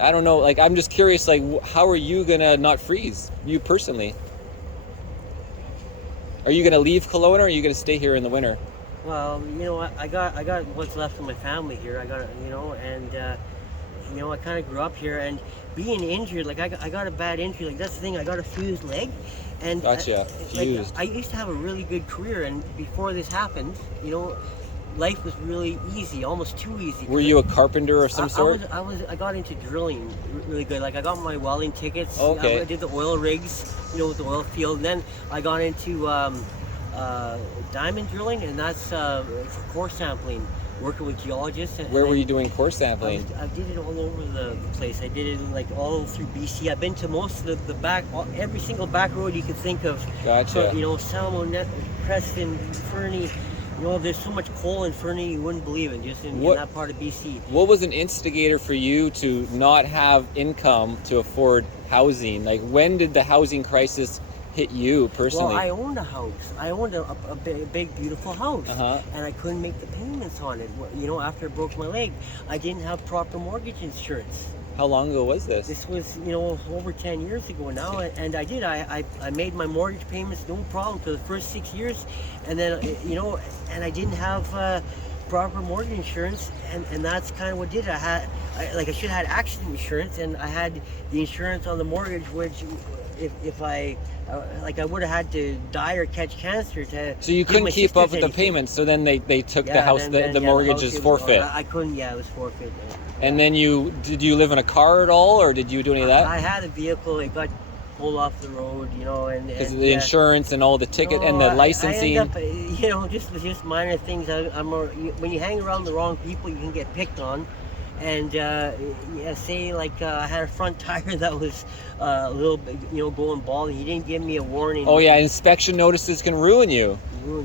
I don't know, like, I'm just curious, like, how are you gonna not freeze, you personally? Are you gonna leave Kelowna, or are you gonna stay here in the winter? Well, you know what? I got what's left of my family here. I got, and I kind of grew up here, and being injured, like I got a bad injury. Like that's the thing. I got a fused leg, and Gotcha. like Fused. I used to have a really good career, and before this happened, life was really easy, almost too easy. Were you a carpenter of some sort? I got into drilling really good. Like I got my welding tickets. Okay. I did the oil rigs, with the oil field. And then I got into diamond drilling, and that's for core sampling, working with geologists. Where were you doing core sampling? I did it all over the place. I did it like all through BC. I've been to most of every single back road you could think of. Gotcha. So, Salmo, Preston, Fernie. There's so much coal in Fernie you wouldn't believe it, just in that part of BC. What was an instigator for you to not have income to afford housing? Like, when did the housing crisis hit you personally? Well, I owned a house. I owned a big, beautiful house. Uh-huh. And I couldn't make the payments on it. After I broke my leg, I didn't have proper mortgage insurance. How long ago was this? This was, over 10 years ago now, and I did. I made my mortgage payments no problem for the first 6 years, and then, and I didn't have proper mortgage insurance, and that's kind of what did it. I should have had accident insurance, and I had the insurance on the mortgage, which if I would have had to die or catch cancer to. So you couldn't keep up with the payments, so then they took the house, the mortgage is forfeit. I couldn't, it was forfeit. And then did you live in a car at all, or did you do any of that? I had a vehicle. It got pulled off the road, and because the insurance and all the ticket and the licensing. I end up, just minor things. When you hang around the wrong people, you can get picked on. And say I had a front tire that was a little bit, going bald, and he didn't give me a warning. Oh yeah, inspection notices can ruin you.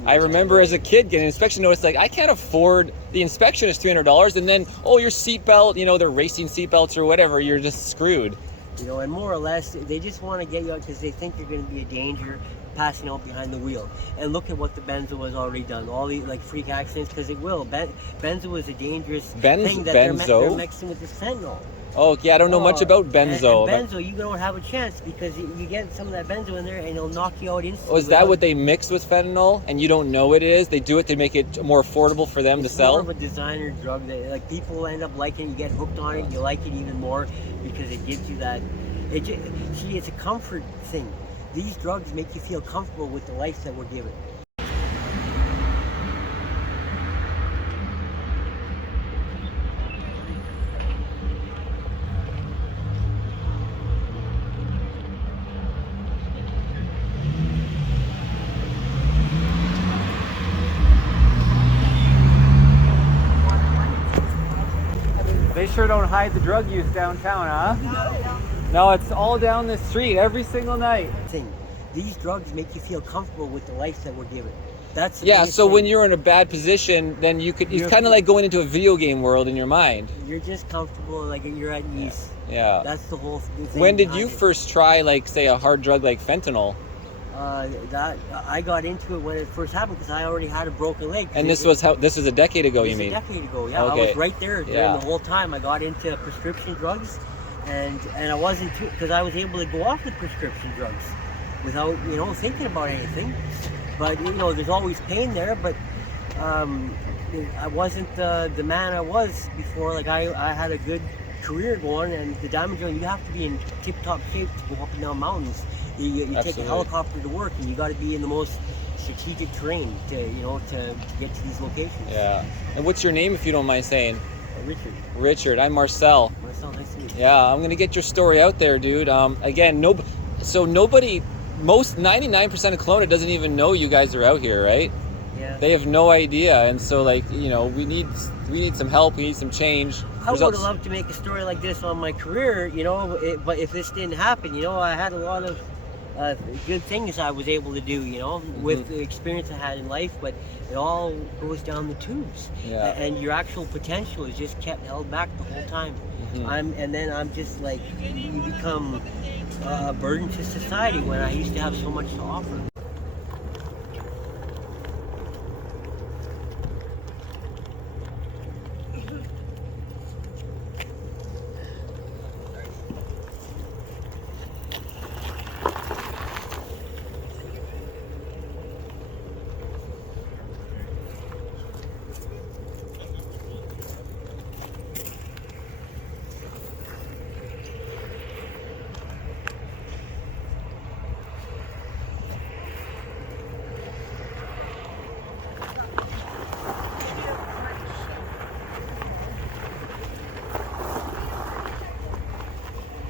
I remember as a kid getting an inspection notice, like I can't afford the inspection is $300, and then your seatbelt, they're racing seatbelts or whatever, you're just screwed. And more or less, they just want to get you out because they think you're going to be a danger passing out behind the wheel. And look at what the benzo has already done. All these freak accidents, because it will. Benzo is a dangerous thing that they're mixing with this fentanyl. Oh yeah, I don't know much about benzo. And benzo, you don't have a chance because you get some of that benzo in there and it'll knock you out instantly. Oh, is that what they mix with fentanyl and you don't know it is? They do it to make it more affordable for them to sell? It's more of a designer drug that people end up liking. You get hooked on it, you like it even more because it gives you that. It's a comfort thing. These drugs make you feel comfortable with the life that we're given. They sure don't hide the drug use downtown, huh? No, it's all down the street every single night. These drugs make you feel comfortable with the life that we're given. That's so when you're in a bad position, then it's kind of like going into a video game world in your mind. You're just comfortable, like you're at ease. Yeah. That's the whole thing. When did you first try, say, a hard drug like fentanyl? I got into it when it first happened because I already had a broken leg. And this was a decade ago, you mean? A decade ago, yeah. Okay. I was right there during the whole time. I got into prescription drugs, and I wasn't too, because I was able to go off with prescription drugs without thinking about anything. But there's always pain there. But I wasn't the man I was before. Like I had a good career going, and the diamond drilling, you have to be in tip-top shape to go up and down mountains. You take a helicopter to work, and you got to be in the most strategic terrain to get to these locations. Yeah. And what's your name, if you don't mind saying? Richard. Richard. I'm Marcel. Marcel, nice to meet you. Yeah, I'm gonna get your story out there, dude. Again, nobody, most 99% of Kelowna doesn't even know you guys are out here, right? Yeah. They have no idea, and so we need some help. We need some change. I would have loved to make a story like this on my career, but if this didn't happen, I had a lot of good things I was able to do, with the experience I had in life, but it all goes down the tubes. Yeah. And your actual potential is just kept held back the whole time. And then I'm just you become a burden to society when I used to have so much to offer.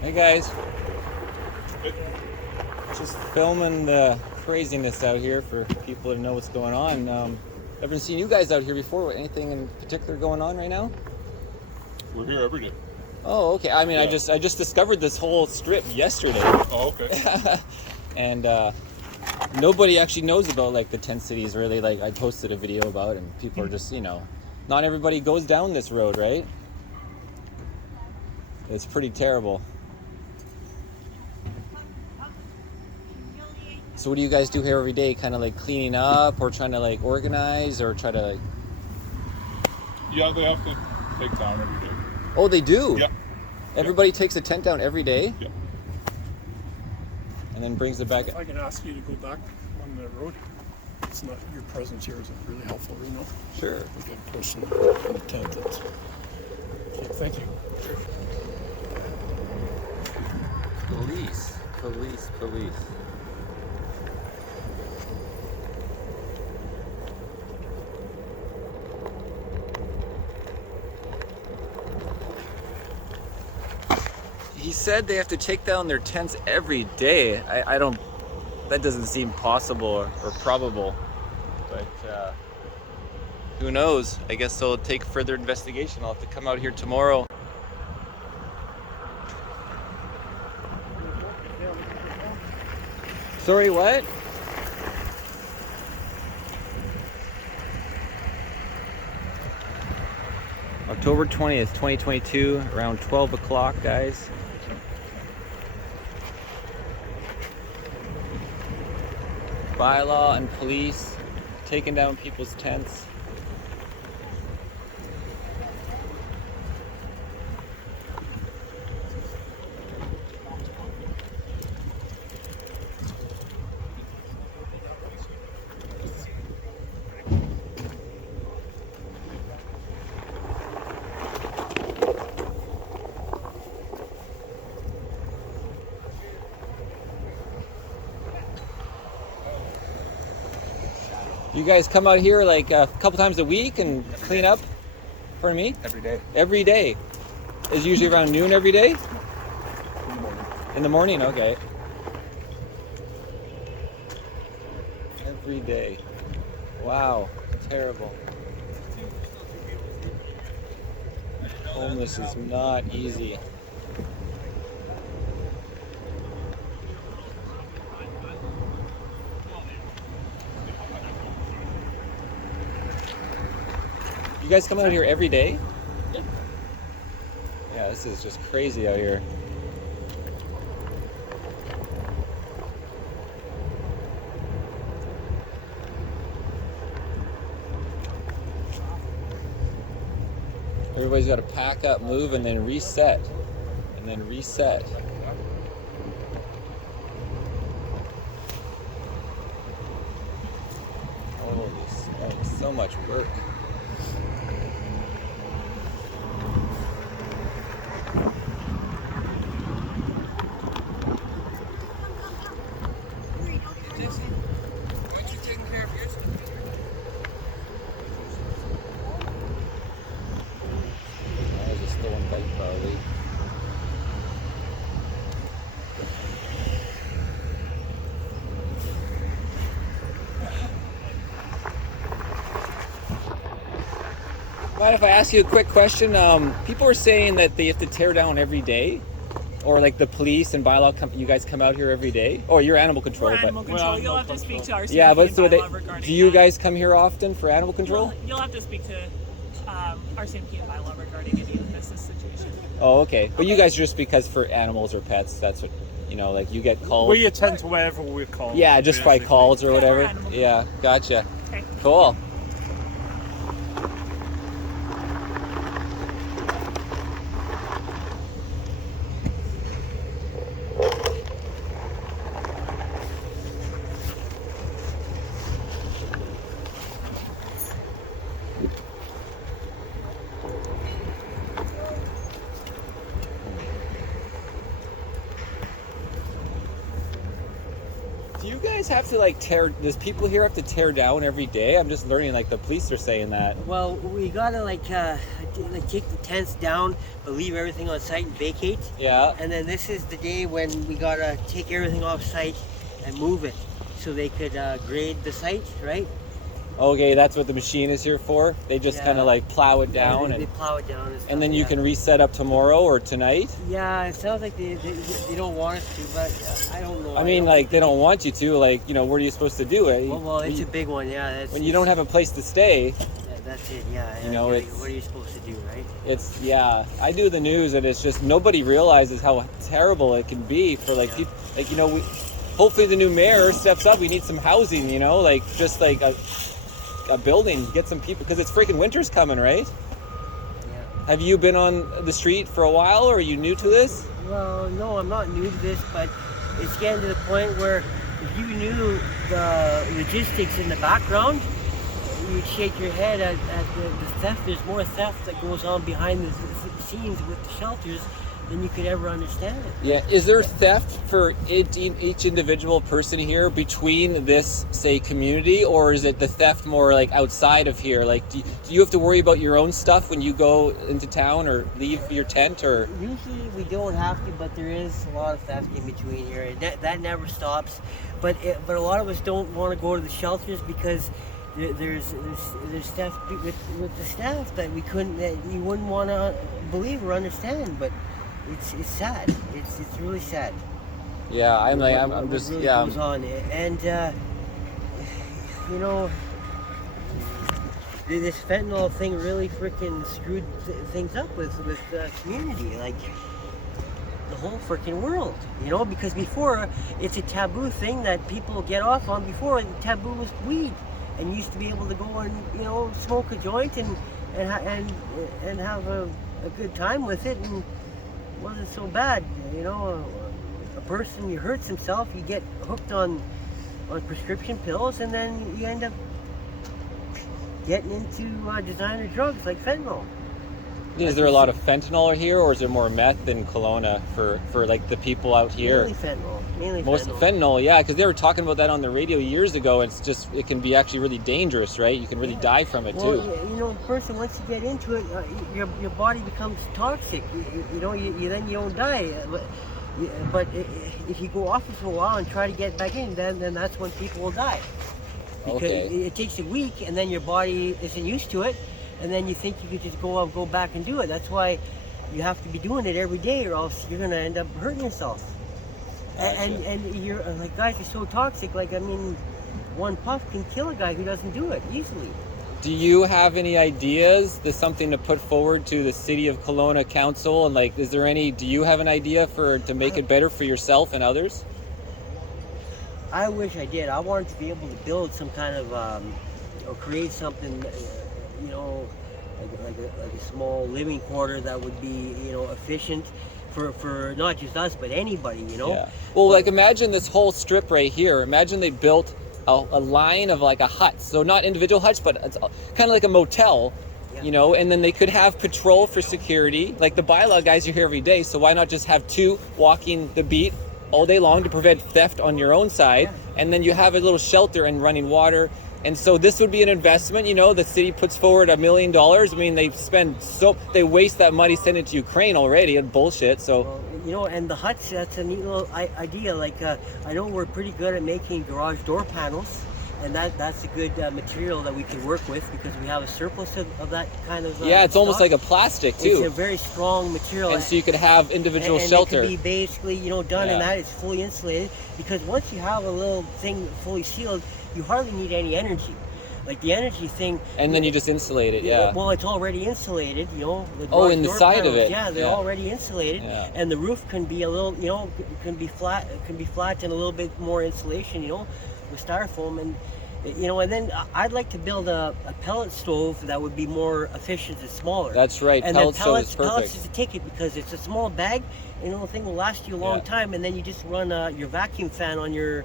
Hey guys. Just filming the craziness out here for people to know what's going on. Haven't seen you guys out here before. Anything in particular going on right now? We're here every day. Oh, okay. I mean, Yeah. I just discovered this whole strip yesterday. Oh, okay. And nobody actually knows about like the 10 cities really. Like I posted a video about it, and people are just, not everybody goes down this road, right? It's pretty terrible. So what do you guys do here every day? Kind of like cleaning up, or trying to like organize, or try to like... Yeah, they have to take down every day. Oh, they do? Yeah. Everybody takes a tent down every day? Yeah. And then brings it back. If I can ask you to go back on the road, it's not, your presence here isn't really helpful, Sure. A good person in the tent. Okay, thank you. Police. He said they have to take down their tents every day. I don't, that doesn't seem possible or probable, but who knows? I guess they'll take further investigation. I'll have to come out here tomorrow. Sorry, what? October 20th, 2022, around 12 o'clock, guys. Bylaw and police taking down people's tents. You guys come out here like a couple times a week and clean up? Pardon me? Every day. Every day. Is usually around noon every day? In the morning. In the morning, okay. Every day. Wow, terrible. Homeless is not easy. You guys come out here every day? Yeah. Yeah, this is just crazy out here. Everybody's got to pack up, move, and then reset. And then reset. Holy smokes, so much work. That was a stolen bike, probably. Mind if I ask you a quick question? People are saying that they have to tear down every day, or like the police and bylaw. You guys come out here every day, or you're animal control. For but animal control, you'll have to speak to RCMP yeah, but and so bylaw regarding do you that. guys come here often for animal control? You'll have to speak to RCMP and bylaw regarding any of this situation. Oh, okay. But you guys just because for animals or pets, that's what like you get called. We attend to whatever we're called. Yeah, just by basically. calls or Yeah, whatever. animal Yeah, gotcha. Okay. Cool. Do you guys have to like does people here have to tear down every day? I'm just learning, like the police are saying that. Well, we gotta like take the tents down, but leave everything on site and vacate. Yeah. And then this is the day when we gotta take everything off site and move it, so they could grade the site, right? Okay, that's what the machine is here for. They just Yeah. kind of like plow it down, They and plow it down and stuff. and then you yeah. can reset up tomorrow or tonight. Yeah, it sounds like they don't want us to, but I don't know. I mean, like they don't want you to. Like, you know, where are you supposed to do it? Well, it's a big one, yeah. That's, When you don't have a place to stay, Yeah, that's it, yeah. You know, Like, it's- what are you supposed to do, right? it's yeah. I do the news, and it's just nobody realizes how terrible it can be for like Yeah. people. Like, you know, hopefully the new mayor steps up. We need some housing, you know, like just like a building, get some people, because it's freaking winter's coming, right? Yeah. Have you been on the street for a while, or are you new to this? Well, no, I'm not new to this, but it's getting to the point where if you knew the logistics in the background, you'd shake your head at the theft. There's more theft that goes on behind the scenes with the shelters than you could ever understand it. Yeah. Is there theft for each individual person here between this, say, community, or is it the theft more like outside of here? Like, do you have to worry about your own stuff when you go into town or leave your tent, or? Usually we don't have to, but there is a lot of theft in between here. And that never stops. But a lot of us don't want to go to the shelters because there's theft with the staff that you wouldn't want to believe or understand. But it's sad. It's really sad. Yeah, I'm what just really yeah. goes on, and you know, this fentanyl thing really freaking screwed things up with the community, like the whole freaking world, you know, because before it's a taboo thing that people get off on. Before, the taboo was weed, and you used to be able to go and, you know, smoke a joint and have a good time with it, and it wasn't so bad, you know. A person, he hurts himself, you get hooked on prescription pills, and then you end up getting into designer drugs like fentanyl. Is there a lot of fentanyl here, or is there more meth in Kelowna for like the people out here? Mainly fentanyl. Most fentanyl, yeah, because they were talking about that on the radio years ago. It's just, it can be actually really dangerous, right? You can really die from it too. You know, person, once you get into it, your body becomes toxic. You know, then you don't die. But if you go off it for a while and try to get back in, then that's when people will die. Because Okay. it takes a week, and then your body isn't used to it, and then you think you could just go back and do it. That's why you have to be doing it every day, or else you're gonna end up hurting yourself. And you're like, guys are so toxic. Like, I mean, one puff can kill a guy who doesn't do it easily. Do you have any ideas? There's something to put forward to the City of Kelowna Council, and like, do you have an idea to make it better for yourself and others? I wish I did. I wanted to be able to build some kind of, or create something, you know, like a small living quarter that would be, you know, efficient for not just us, but anybody, you know? Yeah. Well, like, imagine this whole strip right here. Imagine they built a line of like a hut. So not individual huts, but it's kind of like a motel, Yeah. you know, and then they could have patrol for security. Like, the bylaw guys are here every day, so why not just have two walking the beat all day long to prevent theft on your own side? Yeah. And then you have a little shelter and running water. And so this would be an investment, you know. The city puts forward $1 million. I mean, they waste that money sending it to Ukraine already, and bullshit. So, Well, you know, and the huts, that's a neat little idea. Like, I know we're pretty good at making garage door panels, and that's a good material that we can work with, because we have a surplus of that kind of yeah, it's almost stock. like a plastic It's a too. very strong material. And so you could have individual and shelter. it can be basically, you know, done in Yeah. that. It's fully insulated, because once you have a little thing fully sealed, you hardly need any energy. Like the energy thing. And then you just insulate it, yeah. Well, it's already insulated, you know. The Oh, garage in the door side of panels, it. Yeah, they're Yeah. already insulated, Yeah. and the roof can be a little, you know, can be flat and a little bit more insulation, you know, with styrofoam, and you know. And then I'd like to build a pellet stove that would be more efficient and smaller. That's right. And Pellet then stove is pellets perfect. is a ticket, because it's a small bag, and the thing will last you a long Yeah. time, and then you just run your vacuum fan on your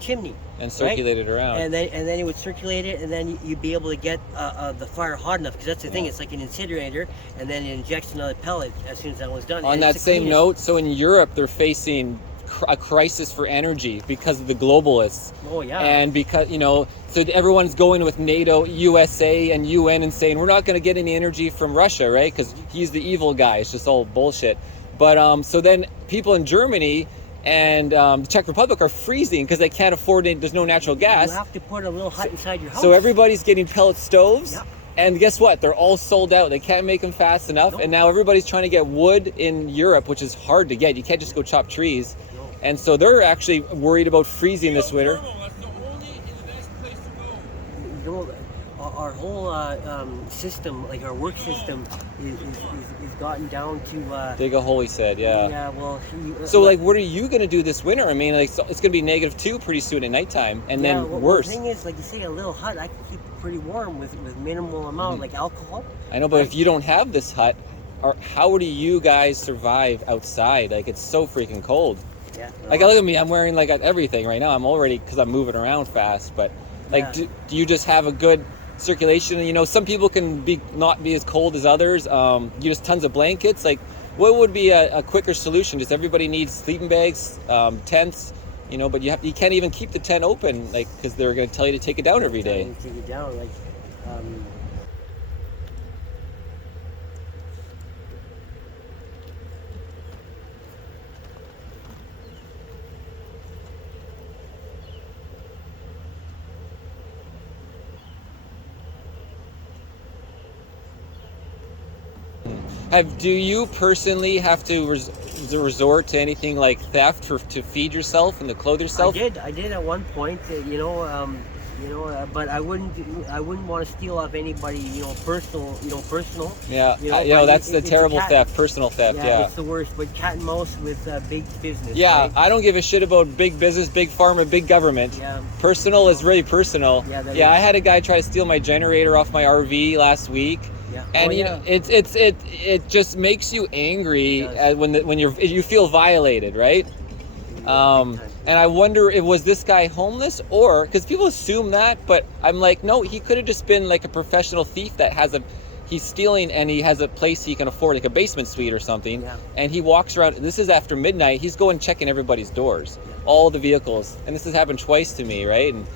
chimney. And circulate it around. And then it would circulate it, and then you'd be able to get the fire hot enough, because that's the thing. Yeah. It's like an incinerator, and then it injects another pellet as soon as that one's done. On And that it's the same cleanest. note, so in Europe they're facing a crisis for energy because of the globalists. Oh yeah. And because, you know, so everyone's going with NATO, USA, and UN and saying, we're not going to get any energy from Russia, right? Because he's the evil guy. It's just all bullshit. But so then people in Germany and the Czech Republic are freezing because they can't afford it. There's no natural gas. You have to put a little hut inside your house. So everybody's getting pellet stoves. Yep. And guess what? They're all sold out. They can't make them fast enough. Nope. And now everybody's trying to get wood in Europe, which is hard to get. You can't just go chop trees. No. And so they're actually worried about freezing this winter. You know, our whole system, like our work system, is gotten down to. Dig a hole, he said, yeah. Yeah, well. So, like, what are you going to do this winter? I mean, like, so it's going to be -2 pretty soon at nighttime, and yeah, then well, worse. The thing is, like you say, a little hut, I can keep it pretty warm with minimal amount, like alcohol. I know, but if you don't have this hut, how do you guys survive outside? Like, it's so freaking cold. Yeah. Like, look at me, I'm wearing, like, everything right now. I'm already, because I'm moving around fast, but, like, Yeah. do you just have a good circulation? You know, some people can not be as cold as others. You just tons of blankets. Like, what would be a quicker solution? Just everybody needs sleeping bags, tents, you know, but you can't even keep the tent open, like, because they're going to tell you to take it down every day. Take it down, like. Do you personally have to resort to anything like theft to feed yourself and to clothe yourself? I did at one point, but I wouldn't want to steal off anybody, personal. Yeah, but that's the it's a terrible cat. theft, personal theft. Yeah. It's the worst. But cat and mouse with big business. Yeah, right? I don't give a shit about big business, big pharma, big government. Yeah. Personal is really personal. Yeah, that Yeah, is. I had a guy try to steal my generator off my RV last week. Yeah. And you know, it just makes you angry It does. when you feel violated, right? And I wonder, was this guy homeless, or because people assume that, but I'm like, no, he could have just been like a professional thief that he's stealing and he has a place he can afford, like a basement suite or something. Yeah. And he walks around. This is after midnight. He's going checking everybody's doors, all the vehicles, and this has happened twice to me, right? And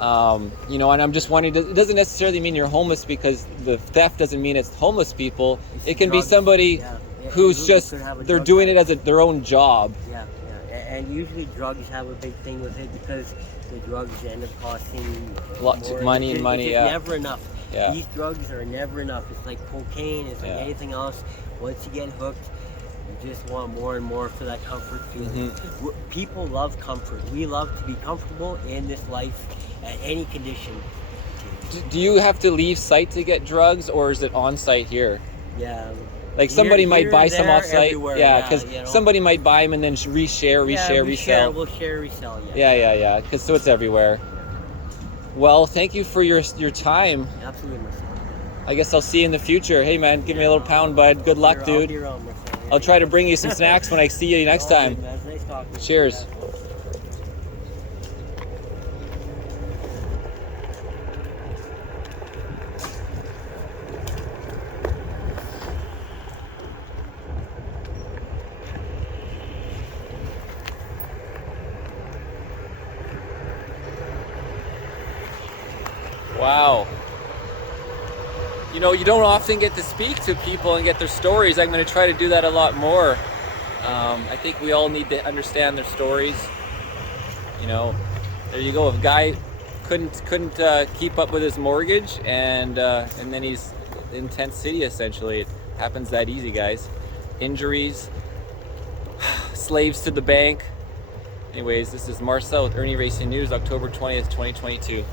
and I'm just wondering, it doesn't necessarily mean you're homeless, because the theft doesn't mean it's homeless people. It's It can be drugs. somebody who's Who just, could have a they're drug doing it habit. as their own job. Yeah. And usually drugs have a big thing with it, because the drugs end up costing Lots of more. money and It's money, just yeah. never enough. Yeah. These drugs are never enough. It's like cocaine. It's like Yeah. anything else. Once you get hooked, you just want more and more for that comfort feeling. Mm-hmm. People love comfort. We love to be comfortable in this life at any condition. Do you have to leave site to get drugs, or is it on site here? Yeah. Like somebody might Here, buy some there, off site. everywhere, Yeah, because you know. somebody might buy them and then resell. We'll resell. share, resell. Yeah. Because so it's everywhere. Well, thank you for your time. Absolutely, Marcel. I guess I'll see you in the future. Hey man, give me a little pound, bud. Good luck, I'll dude. be around, Marcel. I'll try to bring you some snacks when I see you next All right, time. man. It's nice talking to you. Cheers. Wow. You know, you don't often get to speak to people and get their stories. I'm going to try to do that a lot more. I think we all need to understand their stories. You know, there you go. If a guy couldn't keep up with his mortgage, and then he's in tent city essentially. It happens that easy, guys. Injuries, slaves to the bank. Anyways, this is Marcel with Irnieracing News, October 20th, 2022.